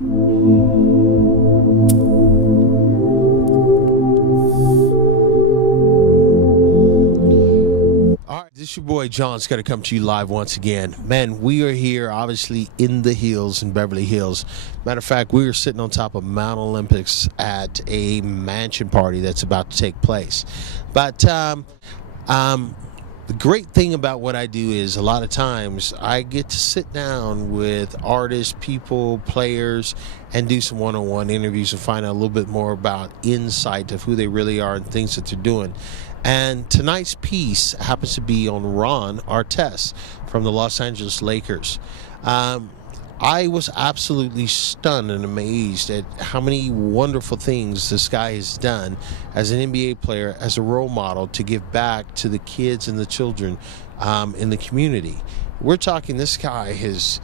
All right, this is your boy John. It's got to come to you live once again. Man, we are here obviously in the hills in Beverly Hills. Matter of fact, we are sitting on top of Mount Olympus at a mansion party that's about to take place. But the great thing about what I do is a lot of times I get to sit down with artists, people, players, and do some one-on-one interviews and find out a little bit more about insight of who they really are and things that they're doing. And tonight's piece happens to be on Artest from the Los Angeles Lakers. I was absolutely stunned and amazed at how many wonderful things this guy has done as an NBA player, as a role model to give back to the kids and the children in the community. We're talking, this guy has,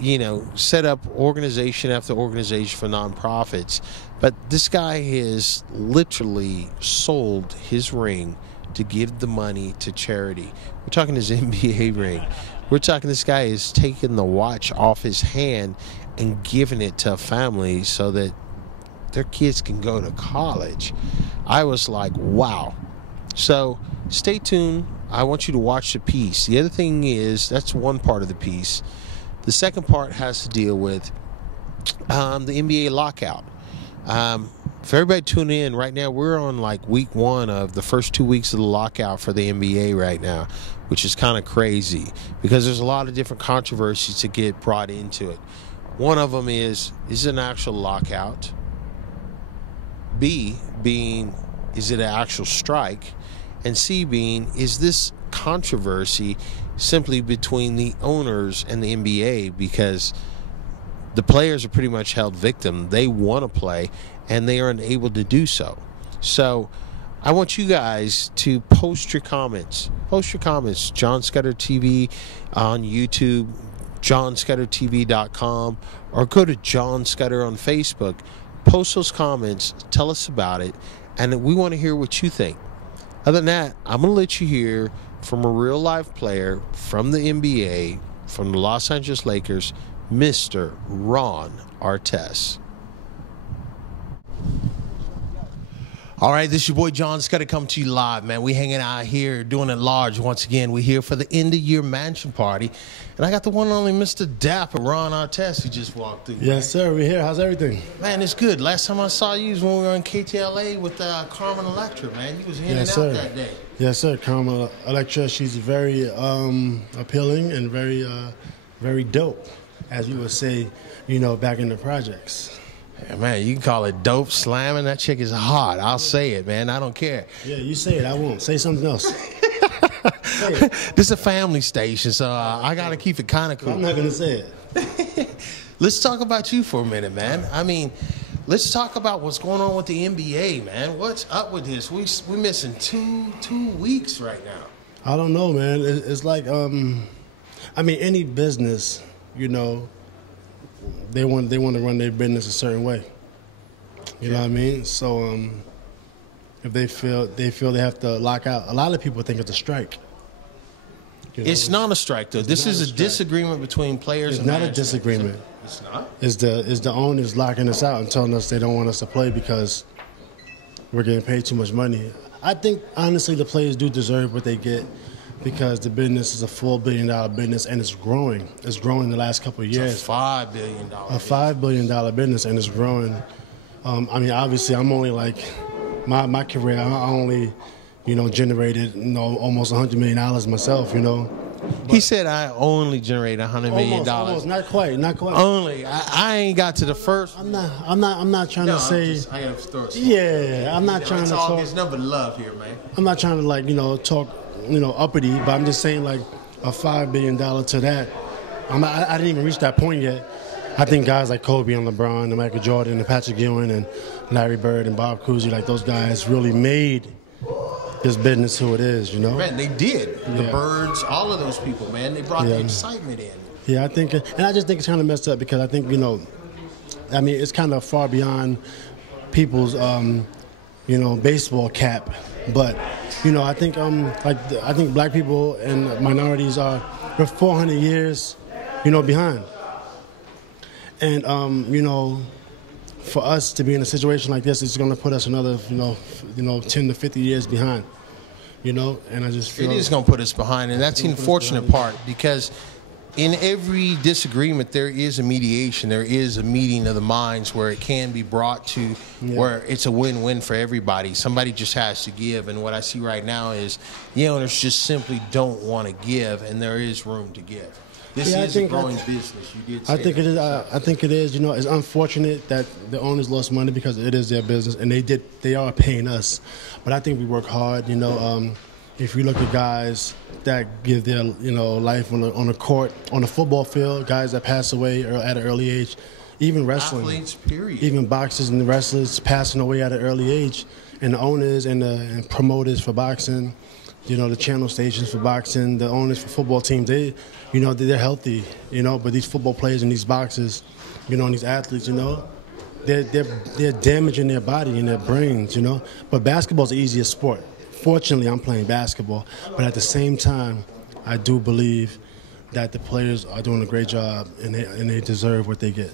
you know, set up organization after organization for nonprofits, but this guy has literally sold his ring to give the money to charity. We're talking his NBA ring. We're talking this guy is taking the watch off his hand and giving it to a family so that their kids can go to college. I was like, wow. So stay tuned. I want you to watch the piece. The other thing is, that's one part of the piece. The second part has to deal with the NBA lockout. For everybody tuning in right now, we're on like week 1 of the first 2 weeks of the lockout for the NBA right now, which is kind of crazy because there's a lot of different controversies to get brought into it. One of them is it an actual lockout? B, being, is it an actual strike? And C, being, is this controversy simply between the owners and the NBA, because the players are pretty much held victim. They want to play and they are unable to do so. So I want you guys to post your comments. Post your comments. JONSCUDDERTV on YouTube, JONSCUDDERTV.com, or go to John Scudder on Facebook. Post those comments. Tell us about it. And we want to hear what you think. Other than that, I'm going to let you hear from a real life player from the NBA, from the Los Angeles Lakers, Mr. Artest. All right, this is your boy John. It's got to come to you live, man. We hanging out here doing it large once again. We're here for the end of year mansion party, and I got the one and only Mr. Dapper Artest who just walked through. Yes, sir. We're here. How's everything? Man, it's good. Last time I saw you was when we were in KTLA with Carmen Electra, man. You was in and out that day. Yes, sir. Carmen Electra. She's very appealing and very dope, as you would say, you know, back in the projects. Yeah, man, you can call it dope slamming. That chick is hot. I'll say it, man. I don't care. Yeah, you say it. I won't. Say something else. Say it. This is a family station, so I got to keep it kind of cool. I'm not going to say it. Let's talk about you for a minute, man. I mean, let's talk about what's going on with the NBA, man. What's up with this? We're missing two weeks right now. I don't know, man. It's like, I mean, any business, you know, they want to run their business a certain way. You know what I mean? So if they feel they have to lock out, a lot of people think it's a strike. You know? It's not a strike, though. This is a disagreement between players and management. It's not a disagreement. It's not? It's the owners locking us out and telling us they don't want us to play because we're getting paid too much money. I think, honestly, the players do deserve what they get, because the business is a $4 billion business and it's growing. It's grown in the last couple of years. It's a $5 billion A $5 billion business, and it's growing. I mean, obviously, I'm only like, my career, I only, you know, generated, you know, almost $100 million myself, you know. But he said I only generate $100 million. Almost, not quite. Only. I ain't got to the first. I'm not trying to say. I got to start. Yeah, I'm not trying to talk. There's nothing but love here, man. I'm not trying to, like, you know, talk, you know, uppity, but I'm just saying, like, a $5 billion to that. I didn't even reach that point yet. I think guys like Kobe and LeBron and Michael Jordan and Patrick Ewing and Larry Bird and Bob Cousy, like, those guys really made this business who it is, you know? Man, they did. Yeah. The Birds, all of those people, man, they brought the excitement in. Yeah, I think, and I just think it's kind of messed up because I think, you know, I mean, it's kind of far beyond people's, you know, baseball cap. But, you know, I think, I think black people and minorities we're 400 years, you know, behind. And you know, for us to be in a situation like this, it's going to put us another, 10 to 50 years behind. You know, and I just feel it is going to put us behind, and that's the unfortunate part, because in every disagreement there is a mediation, there is a meeting of the minds where it can be brought to where it's a win-win for everybody. Somebody just has to give, and what I see right now is the owners just simply don't want to give, and there is room to give. This is a growing business. You did say I think it is. I think it is. You know, it's unfortunate that the owners lost money because it is their business, and they are paying us. But I think we work hard. You know, if you look at guys that give their life on a court, on a football field, guys that pass away at an early age, even wrestling, athletes, period, even boxers and wrestlers passing away at an early age, and the owners and the promoters for boxing. You know, the channel stations for boxing, the owners for football teams, they're healthy, but these football players and these boxers, and these athletes, they're damaging their body and their brains, But basketball's the easiest sport. Fortunately, I'm playing basketball, but at the same time, I do believe that the players are doing a great job and they deserve what they get.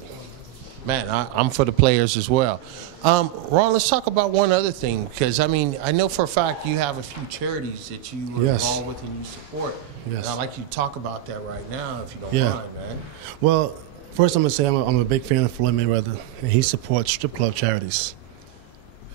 Man, I'm for the players as well. Ron, let's talk about one other thing, because, I mean, I know for a fact you have a few charities that you are involved with and you support. Yes. And I'd like you to talk about that right now, if you don't mind, man. Well, first I'm going to say I'm a big fan of Floyd Mayweather, and he supports strip club charities.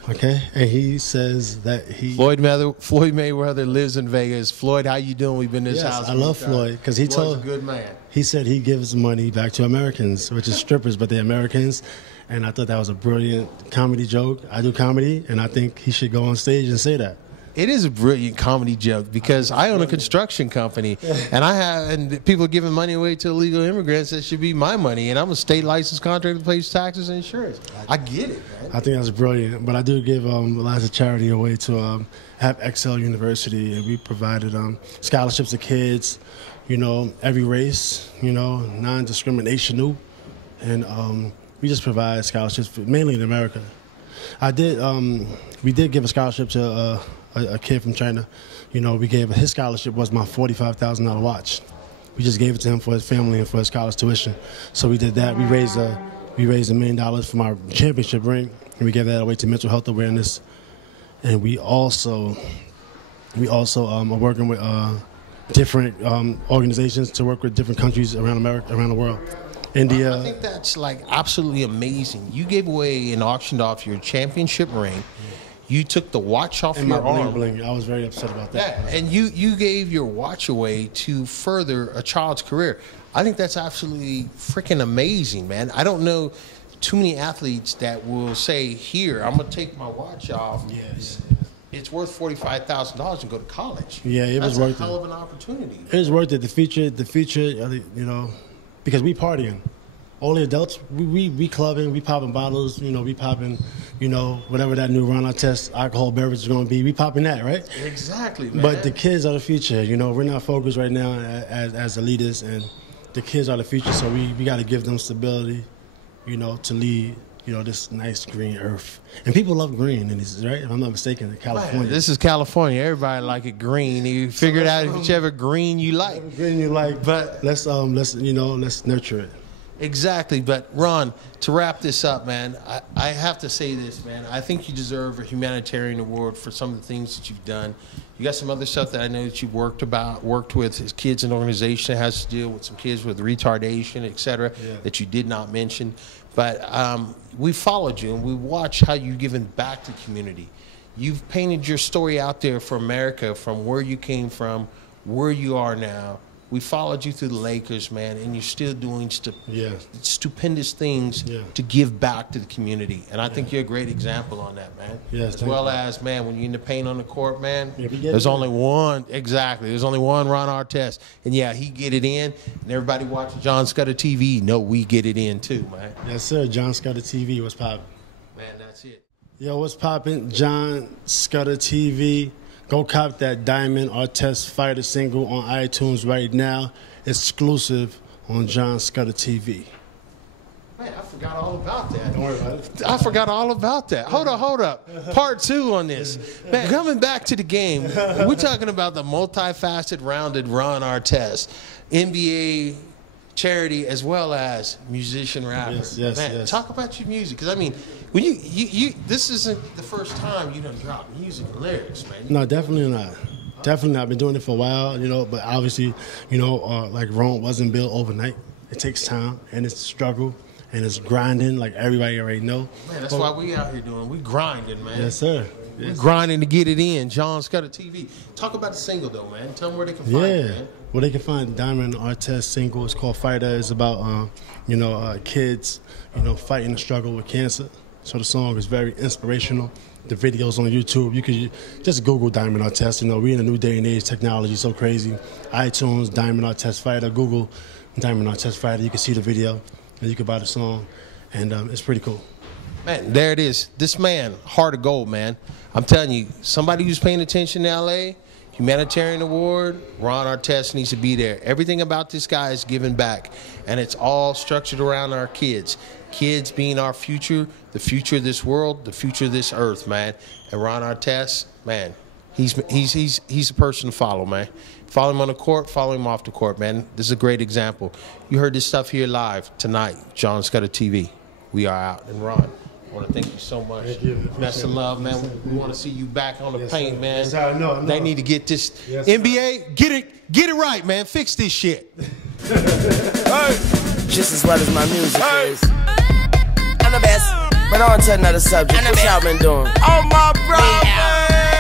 Okay? And he says that Floyd Mayweather lives in Vegas. Floyd, how you doing? We've been in this house. I love Floyd, because Floyd's a good man. He said he gives money back to Americans, which is strippers, but they're Americans. And I thought that was a brilliant comedy joke. I do comedy, and I think he should go on stage and say that. It is a brilliant comedy joke, because I own a construction company, and people are giving money away to illegal immigrants. That should be my money, and I'm a state licensed contractor that pays taxes and insurance. I get it, man. I think that's brilliant, but I do give lots of charity away to have Excel University, and we provided scholarships to kids, every race, non-discrimination, and we just provide scholarships mainly in America. We did give a scholarship to a kid from China. His scholarship was my $45,000 watch. We just gave it to him for his family and for his college tuition. So we did that. We raised $1 million from our championship ring, and we gave that away to mental health awareness. And we also are working with different organizations to work with different countries around the world. India. I think that's absolutely amazing. You gave away and auctioned off your championship ring. You took the watch off your arm. Bling. I was very upset about that. Yeah, and you gave your watch away to further a child's career. I think that's absolutely freaking amazing, man. I don't know too many athletes that will say, "Here, I'm gonna take my watch off." Yes. It's worth $45,000 and go to college. Yeah, it was worth it. That's a hell of an opportunity. It was worth it. The future, because we partying. All the adults, we clubbing, we popping bottles, we popping, whatever that new Artest alcohol beverage is going to be. We popping that, right? Exactly, man. But the kids are the future. We're not focused right now as the leaders, and the kids are the future. So we got to give them stability, to lead, this nice green earth. And people love green, and right? If I'm not mistaken, in California. Man, this is California. Everybody like it green. You figure it out whichever green you like. Whichever green you like. But let's nurture it. Exactly. But Ron, to wrap this up, man, I have to say this, man. I think you deserve a humanitarian award for some of the things that you've done. You got some other stuff that I know that you've worked with as kids in an organization that has to deal with some kids with retardation, et cetera, that you did not mention. But we followed you and we watched how you've given back to the community. You've painted your story out there for America, from where you came from, where you are now. We followed you through the Lakers, man, and you're still doing stupendous things to give back to the community. And I think you're a great example on that, man. Yes, as well as, man, when you're in the paint on the court, man, there's only one, there's only one Ron Artest. And, he get it in. And everybody watching JONSCUDDERTV know we get it in, too, man. Yes, sir. JONSCUDDERTV, what's poppin'? Man, that's it. Yo, what's poppin'? JONSCUDDERTV. Go cop that Diamond Artest Fighter single on iTunes right now. Exclusive on JONSCUDDERTV. Man, I forgot all about that. Don't worry about it. I forgot all about that. Hold up. Part 2 on this. Man, coming back to the game, we're talking about the multifaceted, rounded Ron Artest. NBA charity as well as musician rapper. Yes, man, yes. Talk about your music, because I mean, when you this isn't the first time you done dropped music and lyrics, man. No, definitely not. Definitely not. I've been doing it for a while, you know, but obviously, you know, like Rome wasn't built overnight. It takes time, and it's a struggle, and it's grinding, like everybody already know. Man, that's why we out here doing. We grinding, man. Yes, sir. We grinding to get it in. JONSCUDDERTV. Talk about the single, though, man. Tell them where they can find it, man. Well, they can find Diamond Artest single. It's called Fighter. It's about, you know, kids, you know, fighting the struggle with cancer. So the song is very inspirational. The video's on YouTube. You can just Google Diamond Artest. You know, we're in a new day and age. Technology so crazy. iTunes, Diamond Artest Fighter. Google Diamond Artest Fighter. You can see the video, and you can buy the song, and it's pretty cool. Man, there it is. This man, heart of gold, man. I'm telling you, somebody who's paying attention in LA, humanitarian award, Ron Artest needs to be there. Everything about this guy is giving back, and it's all structured around our kids. Kids being our future, the future of this world, the future of this earth, man. And Ron Artest, man, he's a person to follow, man. Follow him on the court, follow him off the court, man. This is a great example. You heard this stuff here live tonight, JONSCUDDERTV. We are out. And Ron, I want to thank you so much. Thank you. Best of love, man. We want to see you back on the paint, man. Yes, I know. They need to get this Yes, NBA. Get it right, man. Fix this shit. Just as well as my music is. I'm the best. But on to another subject. What y'all been doing? Oh my brother.